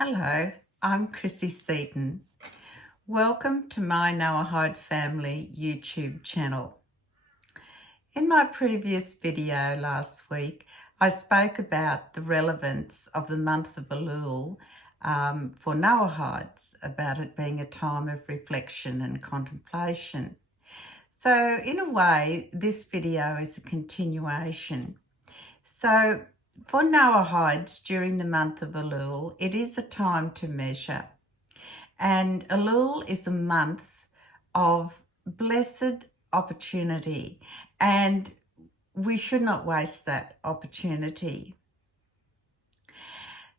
Hello, I'm Chrissy Seaton. Welcome to my Noahide family YouTube channel. In my previous video last week, I spoke about the relevance of the month of Elul for Noahides, about it being a time of reflection and contemplation. So in a way, this video is a continuation. So for Noahides during the month of Elul, it is a time to measure. And Elul is a month of blessed opportunity, and we should not waste that opportunity.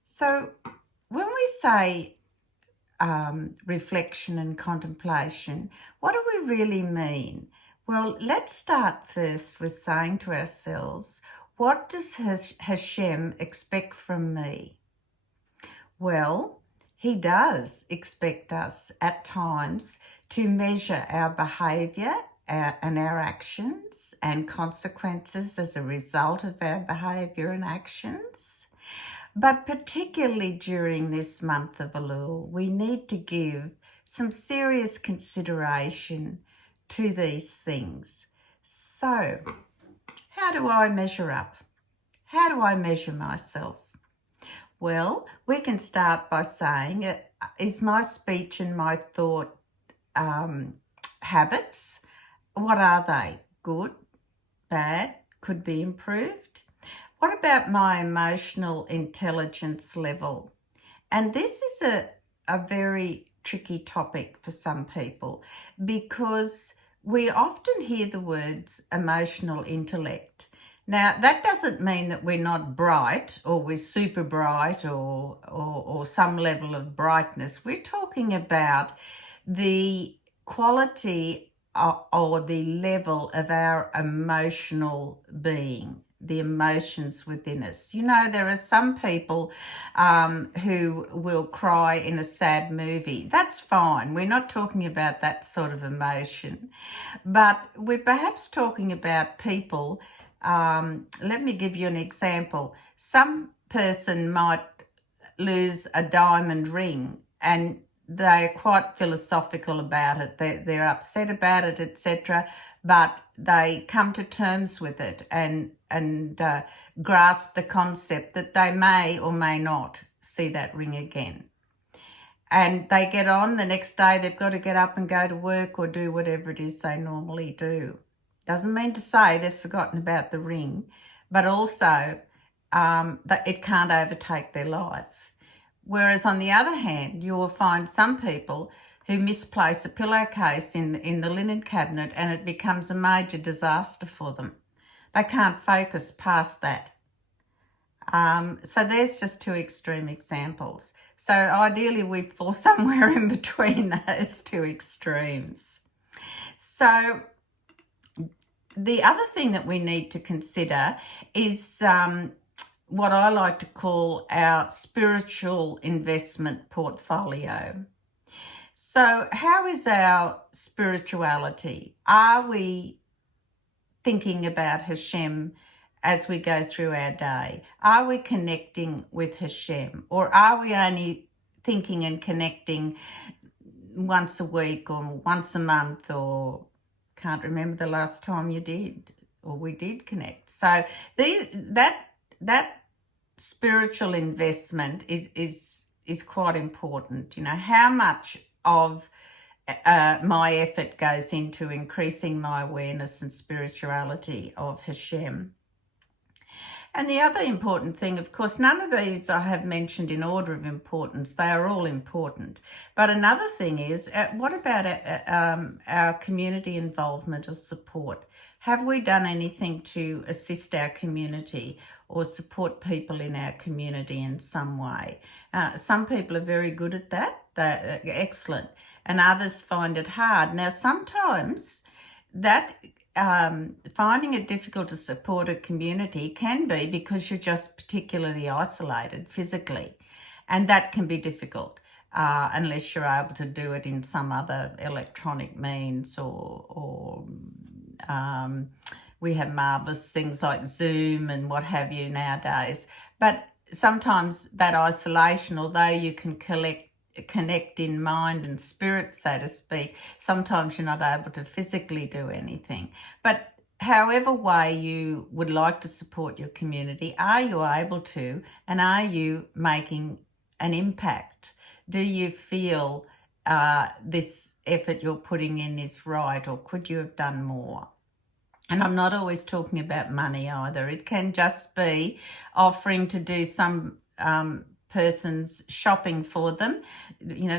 So when we say reflection and contemplation, what do we really mean? Well, let's start first with saying to ourselves, what does Hashem expect from me? Well, He does expect us at times to measure our behaviour and our actions and consequences as a result of our behaviour and actions. But particularly during this month of Elul, we need to give some serious consideration to these things. So, how do I measure up? How do I measure myself? Well, we can start by saying, is my speech and my thought habits, what are they? Good, bad, could be improved? What about my emotional intelligence level? And this is a very tricky topic for some people because we often hear the words emotional intellect. Now, that doesn't mean that we're not bright or we're super bright or some level of brightness. We're talking about the quality or the level of our emotional being, the emotions within us. You know, there are some people who will cry in a sad movie. That's fine. We're not talking about that sort of emotion. But we're perhaps talking about people. Let me give you an example. Some person might lose a diamond ring and they're quite philosophical about it. They're upset about it, etc. But they come to terms with it and grasp the concept that they may or may not see that ring again. And they get on, the next day they've got to get up and go to work or do whatever it is they normally do. Doesn't mean to say they've forgotten about the ring, but also that it can't overtake their life. Whereas on the other hand, you will find some people who misplace a pillowcase in the linen cabinet and it becomes a major disaster for them. They can't focus past that. So there's just two extreme examples. So ideally we fall somewhere in between those two extremes. So the other thing that we need to consider is what I like to call our spiritual investment portfolio. So how is our spirituality? Are we thinking about Hashem as we go through our day? Are we connecting with Hashem? Or are we only thinking and connecting once a week or once a month, or can't remember the last time you did or we did connect? So that spiritual investment is quite important. You know, how much of my effort goes into increasing my awareness and spirituality of Hashem. And the other important thing, of course, none of these I have mentioned in order of importance. They are all important. But another thing is, what about our community involvement or support? Have we done anything to assist our community or support people in our community in some way? Some people are very good at that. They're excellent. And others find it hard. Now, sometimes that finding it difficult to support a community can be because you're just particularly isolated physically, and that can be difficult unless you're able to do it in some other electronic means or we have marvellous things like Zoom and what have you nowadays. But sometimes that isolation, although you can connect in mind and spirit, so to speak, sometimes you're not able to physically do anything. But however way you would like to support your community, are you able to, and are you making an impact? Do you feel this effort you're putting in is right, or could you have done more? And I'm not always talking about money either. It can just be offering to do some person's shopping for them.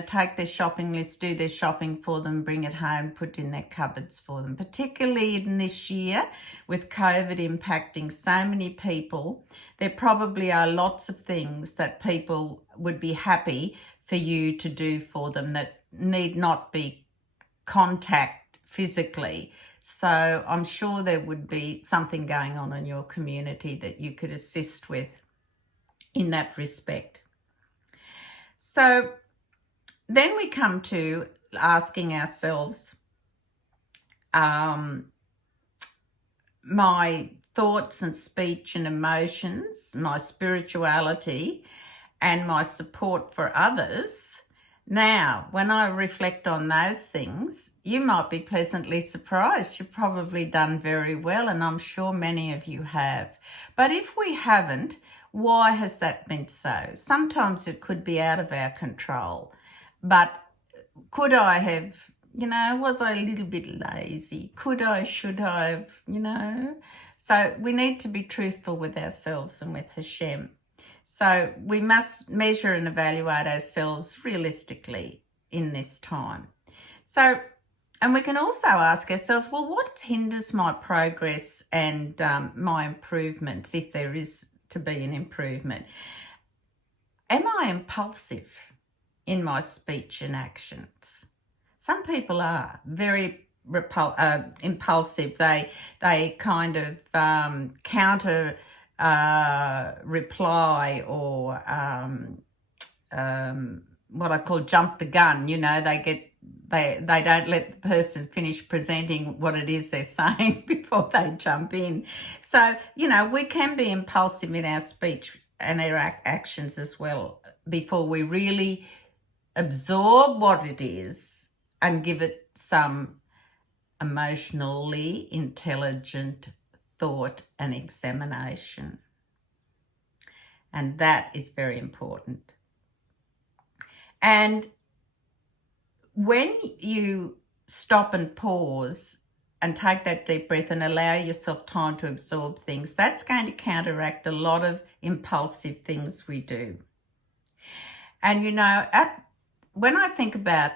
Take their shopping list, do their shopping for them, bring it home, put it in their cupboards for them. Particularly in this year, with COVID impacting so many people, there probably are lots of things that people would be happy for you to do for them that need not be contact physically. So I'm sure there would be something going on in your community that you could assist with in that respect. So then we come to asking ourselves, my thoughts and speech and emotions, my spirituality, and my support for others. Now, when I reflect on those things, you might be pleasantly surprised. You've probably done very well, and I'm sure many of you have. But if we haven't, why has that been so? Sometimes it could be out of our control. But could I have, was I a little bit lazy? Should I have, So we need to be truthful with ourselves and with Hashem. So we must measure and evaluate ourselves realistically in this time. So, and we can also ask ourselves, well, what hinders my progress and my improvements, if there is to be an improvement? Am I impulsive in my speech and actions? Some people are very impulsive. They kind of counter reply, or what I call jump the gun. They don't let the person finish presenting what it is they're saying before they jump in. So, we can be impulsive in our speech and our actions as well before we really absorb what it is and give it some emotionally intelligent thought and examination. And that is very important. And when you stop and pause and take that deep breath and allow yourself time to absorb things, that's going to counteract a lot of impulsive things we do. And when I think about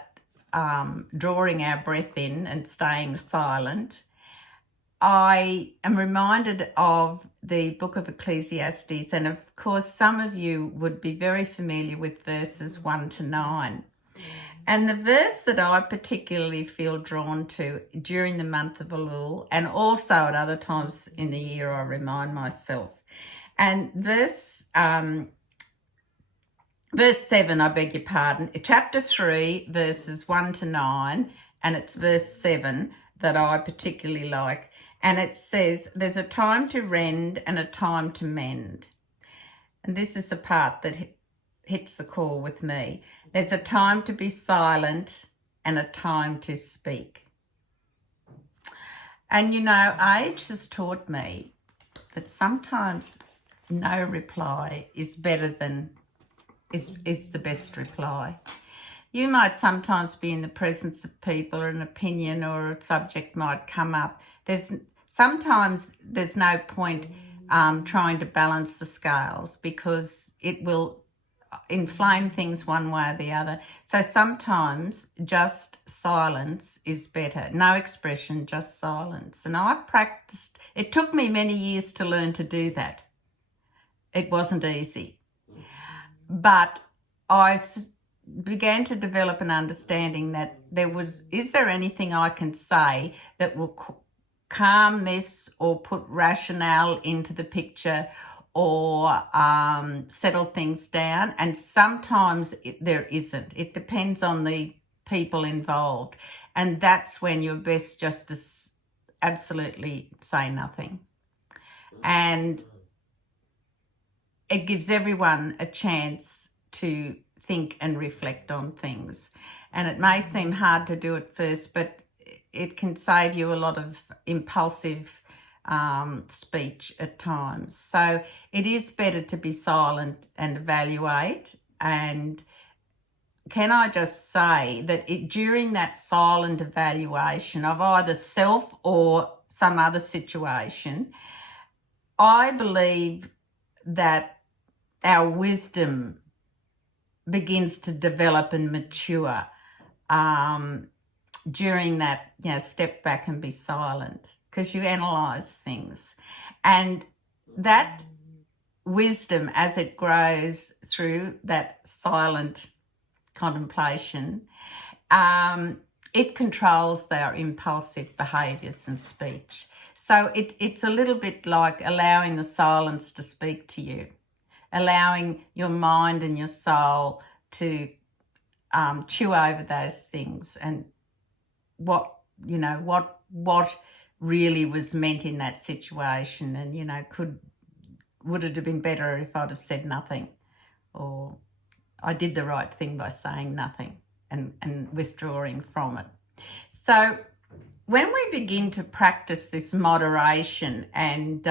drawing our breath in and staying silent, I am reminded of the book of Ecclesiastes, and of course some of you would be very familiar with verses 1 to 9. And the verse that I particularly feel drawn to during the month of Elul, and also at other times in the year, I remind myself. And verse 7, I beg your pardon, chapter 3, verses 1 to 9, and it's verse 7 that I particularly like. And it says, there's a time to rend and a time to mend. And this is the part that hits the core with me. There's a time to be silent and a time to speak. And age has taught me that sometimes no reply is better than, is the best reply. You might sometimes be in the presence of people, or an opinion or a subject might come up. Sometimes there's no point trying to balance the scales, because it will inflame things one way or the other. So sometimes just silence is better. No expression, just silence. And I practiced. It took me many years to learn to do that. It wasn't easy. But I began to develop an understanding that is there anything I can say that will calm this, or put rationale into the picture, or settle things down? And sometimes there isn't. It depends on the people involved. And that's when you're best just to absolutely say nothing. And it gives everyone a chance to think and reflect on things. And it may seem hard to do at first, but it can save you a lot of impulsive speech at times. So it is better to be silent and evaluate. And can I just say that during that silent evaluation of either self or some other situation, I believe that our wisdom begins to develop and mature during that, step back and be silent, because you analyse things. And that wisdom, as it grows through that silent contemplation, it controls our impulsive behaviours and speech. So it's a little bit like allowing the silence to speak to you, allowing your mind and your soul to chew over those things and what really was meant in that situation, and would it have been better if I'd have said nothing, or I did the right thing by saying nothing and withdrawing from it. So when we begin to practice this moderation and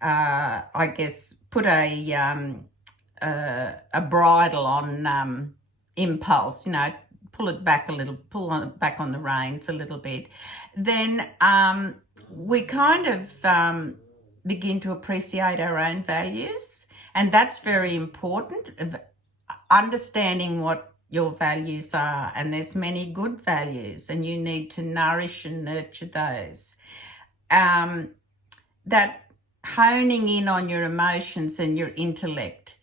I guess put a bridle on impulse, pull it back a little, back on the reins a little bit, then we kind of begin to appreciate our own values. And that's very important, understanding what your values are. And there's many good values, and you need to nourish and nurture those. That honing in on your emotions and your intellect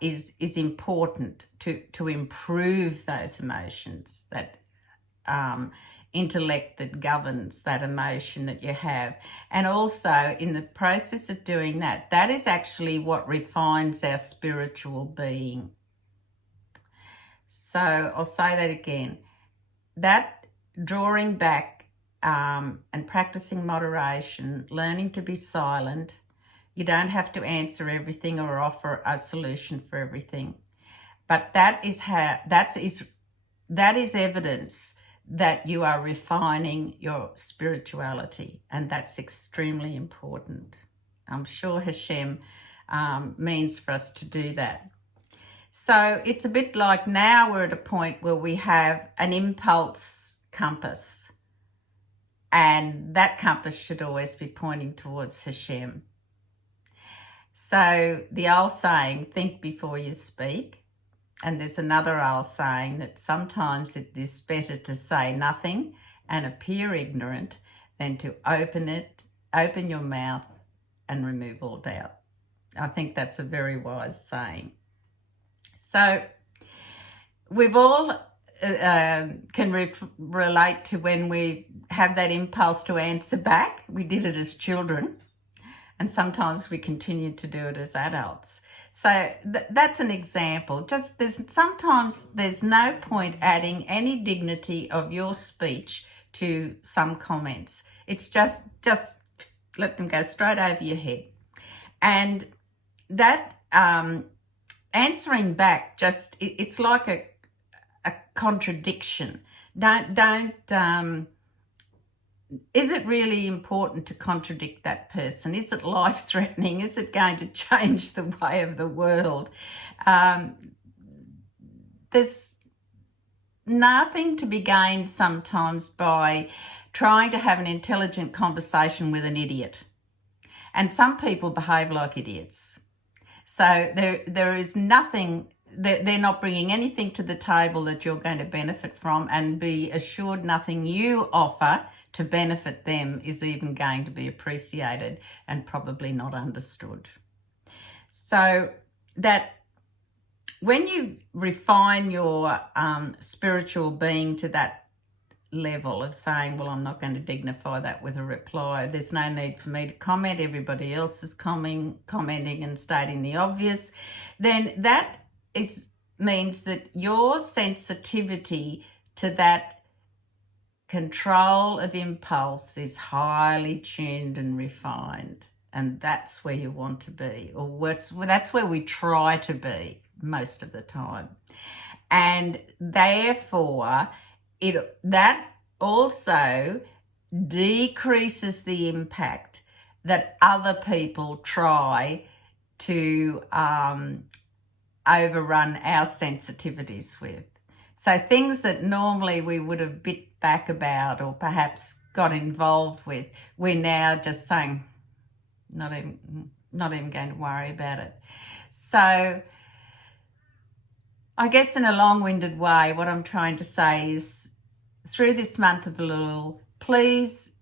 is important to improve those emotions, that intellect that governs that emotion that you have. And also in the process of doing that, that is actually what refines our spiritual being. So I'll say that again, that drawing back and practicing moderation, learning to be silent. You don't have to answer everything or offer a solution for everything. But that is evidence that you are refining your spirituality, and that's extremely important. I'm sure Hashem means for us to do that. So it's a bit like now we're at a point where we have an impulse compass, and that compass should always be pointing towards Hashem. So the old saying, think before you speak. And there's another old saying that sometimes it is better to say nothing and appear ignorant than to open your mouth and remove all doubt. I think that's a very wise saying. So we've all can relate to when we have that impulse to answer back. We did it as children, and sometimes we continue to do it as adults. So that's an example. Sometimes there's no point adding any dignity of your speech to some comments. It's just let them go straight over your head. And that answering back, it's like a contradiction. Is it really important to contradict that person? Is it life-threatening? Is it going to change the way of the world? There's nothing to be gained sometimes by trying to have an intelligent conversation with an idiot. And some people behave like idiots. So there is nothing, they're not bringing anything to the table that you're going to benefit from, and be assured nothing you offer to benefit them is even going to be appreciated and probably not understood. So that when you refine your spiritual being to that level of saying, well, I'm not going to dignify that with a reply, there's no need for me to comment, everybody else is commenting and stating the obvious, then that means that your sensitivity to that control of impulse is highly tuned and refined. and that's where you want to be, or that's where we try to be most of the time. And therefore, that also decreases the impact that other people try to overrun our sensitivities with. So things that normally we would have bit back about or perhaps got involved with, we're now just saying, not even going to worry about it. So I guess in a long-winded way, what I'm trying to say is through this month of Elul, please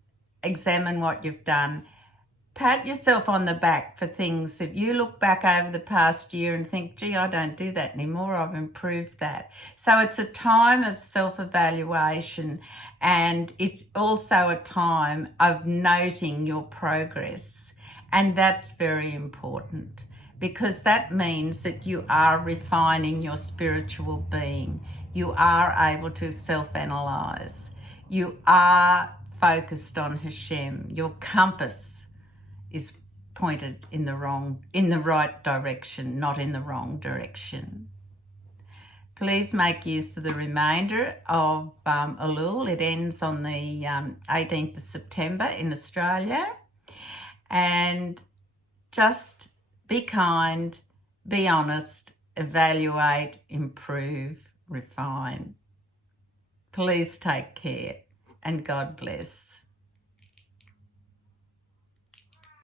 examine what you've done. Pat yourself on the back for things. If you look back over the past year and think, gee, I don't do that anymore, I've improved that. So it's a time of self-evaluation, and it's also a time of noting your progress. And that's very important, because that means that you are refining your spiritual being. You are able to self-analyze. You are focused on Hashem. Your compass is pointed in the right direction, not in the wrong direction. Please make use of the remainder of Elul. It ends on the 18th of September in Australia. And just be kind, be honest, evaluate, improve, refine. Please take care, and God bless.